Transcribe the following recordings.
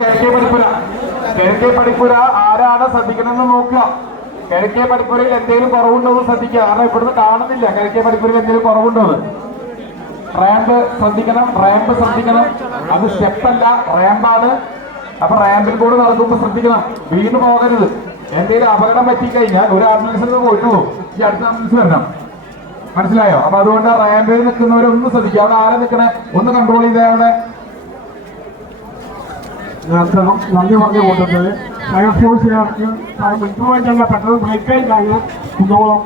കിഴക്കേ പടിപ്പുര ആരാണ് ശ്രദ്ധിക്കണമെന്ന് നോക്കുക. കിഴക്കേ പടിപ്പുരയിൽ എന്തെങ്കിലും കുറവുണ്ടോ എന്ന് ശ്രദ്ധിക്കുക. കാരണം ഇവിടുന്ന് കാണുന്നില്ല കിഴക്കേ പടിപ്പുരയിൽ എന്തെങ്കിലും കുറവുണ്ടോ. റാമ്പ് ശ്രദ്ധിക്കണം, റാമ്പ് ശ്രദ്ധിക്കണം. അത് സ്റ്റെപ്പല്ല, റാമ്പാണ്. അപ്പൊ റാമ്പിൽ കൂടെ നടക്കുമ്പോൾ ശ്രദ്ധിക്കണം, വീണ് പോകരുത്. എന്തെങ്കിലും അപകടം പറ്റിക്കഴിഞ്ഞാൽ ഒരു ആംബുലൻസിൽ പോയിട്ട് പോകും, ഈ അടുത്ത ആംബുലൻസ് വരണം. മനസ്സിലായോ? അപ്പൊ അതുകൊണ്ട് റാമ്പിൽ നിൽക്കുന്നവരൊന്ന് ശ്രദ്ധിക്കുക. അവിടെ ആരെ നിൽക്കണേ ഒന്ന് കൺട്രോൾ ചെയ്തേ. അവിടെ നന്ദി പറഞ്ഞു പോകുന്നത് ഫയർഫോഴ്സുകാർക്ക് മിനിറ്റുമായിട്ടുള്ള പെട്രോൾ ബ്രേക്കായിട്ടാണ് കുന്നോളം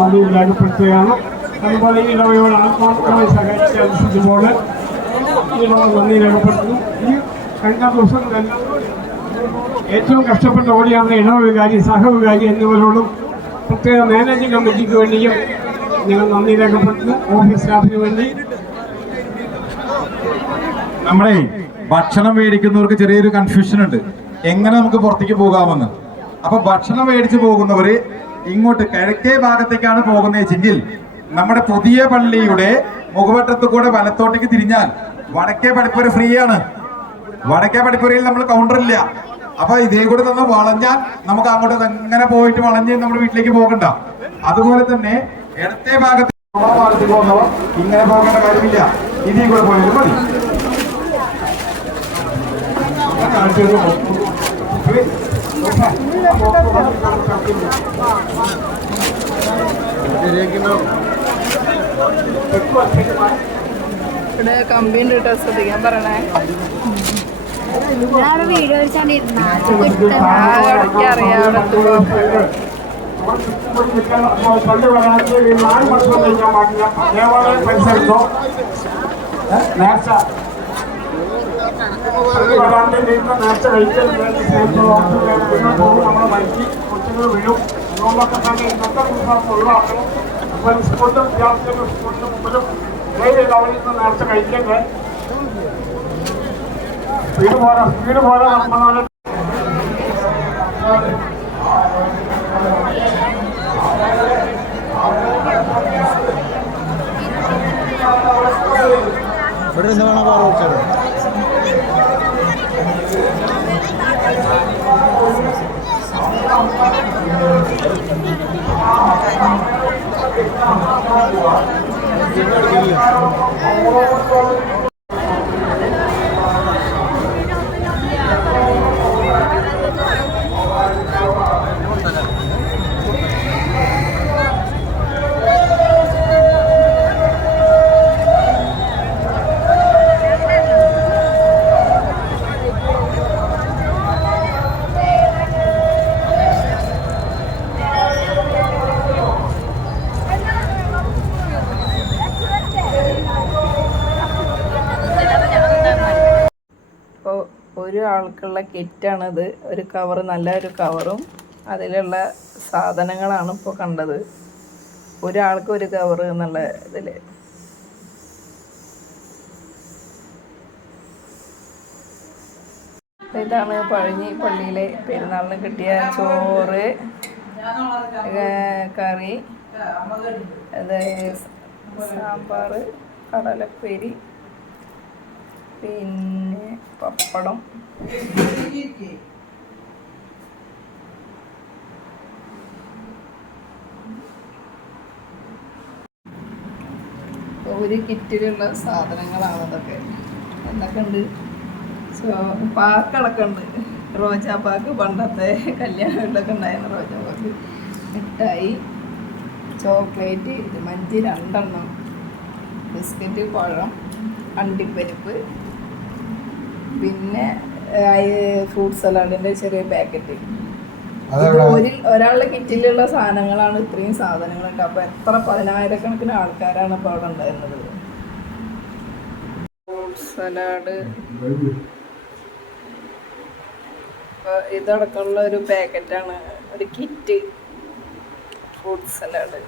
നന്ദി രേഖപ്പെടുത്തുകയാണ്. അതുപോലെ ഈ ഇടവയോട് ആത്മാർത്ഥമായി സഹായിച്ച് അനുസരിച്ചുമ്പോൾ നന്ദി രേഖപ്പെടുത്തുന്നു. ഈ കഴിഞ്ഞ ദിവസങ്ങളെല്ലാം ഏറ്റവും കഷ്ടപ്പെട്ട ഓടിയാണ് ഇടവികാരി, സഹവികാരി എന്നിവരോടും പ്രത്യേക മാനേജിംഗ് കമ്മിറ്റിക്ക് വേണ്ടിയും ഞങ്ങൾ നന്ദി രേഖപ്പെടുത്തുന്നു. ഓഫീസ് സ്റ്റാഫിന് വേണ്ടി. നമ്മളെ ഭക്ഷണം മേടിക്കുന്നവർക്ക് ചെറിയൊരു കൺഫ്യൂഷൻ ഉണ്ട്, എങ്ങനെ നമുക്ക് പുറത്തേക്ക് പോകാമെന്ന്. അപ്പൊ ഭക്ഷണം മേടിച്ചു പോകുന്നവര് ഇങ്ങോട്ട് കിഴക്കേ ഭാഗത്തേക്കാണ് പോകുന്നതെങ്കിൽ നമ്മുടെ പുതിയ പള്ളിയുടെ മുഖവട്ടത്ത് കൂടെ വലത്തോട്ടേക്ക് തിരിഞ്ഞാൽ വടക്കേ പടിപ്പുര ഫ്രീ ആണ്. വടക്കേ പടിപ്പുരയിൽ നമ്മൾ കൗണ്ടർ ഇല്ല. അപ്പൊ ഇതേ കൂടെ തന്നെ വളഞ്ഞാൽ നമുക്ക് അങ്ങോട്ട് എങ്ങനെ പോയിട്ട് വളഞ്ഞ് നമ്മുടെ വീട്ടിലേക്ക് പോകണ്ട. അതുപോലെ തന്നെ ഇടത്തെ ഭാഗത്ത് പോകുന്നവർ ഇങ്ങനെ പോകേണ്ട കാര്യമില്ല, ഇതേ കൂടെ പോയാലും മതി. ഇവിടെ കമ്പിന്റെ ഇട്ട് ശ്രദ്ധിക്കാൻ പറയണേ. വീഡിയോ അറിയാം. നേരത്തെ കഴിക്കാൻ നമ്മളെ വൈകി കൊച്ചുങ്ങൾ വീഴും. അതുകൊണ്ടൊക്കെ തന്നെ ഇന്നത്തെ ദിവസം ഒഴിവാക്കണം. സ്കൂളിലും വിദ്യാർത്ഥികളും സ്കൂളിന് മുമ്പിലും അവരിൽ നിന്ന് നേരത്തെ കഴിക്കണ്ടേ. സ്പീഡ് പോലെ നമ്മളെ ഒരാൾക്കുള്ള കിറ്റാണിത്. ഒരു കവറ്, നല്ലൊരു കവറും അതിലുള്ള സാധനങ്ങളാണ് ഇപ്പോൾ കണ്ടത്. ഒരാൾക്ക് ഒരു കവറ് എന്നുള്ള ഇതിൽ ഇതാണ് പഴഞ്ഞി പള്ളിയിലെ പെരുന്നാളിന് കിട്ടിയ ചോറ്, കറി, സാമ്പാർ, കടലപ്പേരി, പിന്നെ പപ്പടം, ഒരു കിറ്റിലുള്ള സാധനങ്ങളാണ് ഇതൊക്കെ. എന്തൊക്കെ ഉണ്ട്? പാക്കളൊക്കെ ഉണ്ട്. റോജാപ്പാക്ക്, പണ്ടത്തെ കല്യാണങ്ങളിലൊക്കെ ഉണ്ടായിരുന്ന റോജാപ്പാക്ക്, മിഠായി, ചോക്ലേറ്റ്, മഞ്ചി 2 ബിസ്ക്കറ്റ്, പഴം, അണ്ടിപ്പരിപ്പ്, പിന്നെ ഫ്രൂട്ട് സലാഡിൻ്റെ ചെറിയ പാക്കറ്റ്. ഒരാളുടെ കിറ്റിലുള്ള സാധനങ്ങളാണ് ഇത്രയും സാധനങ്ങളുണ്ട്. അപ്പോൾ എത്ര 10,000-കണക്കിന് ആൾക്കാരാണ് ഇപ്പോൾ അവിടെ ഉണ്ടായിരുന്നത്. ഫ്രൂട്ട് സലാഡ് ഇതടക്കമുള്ള ഒരു പാക്കറ്റാണ്, ഒരു കിറ്റ് ഫ്രൂട്ട് സലാഡ്.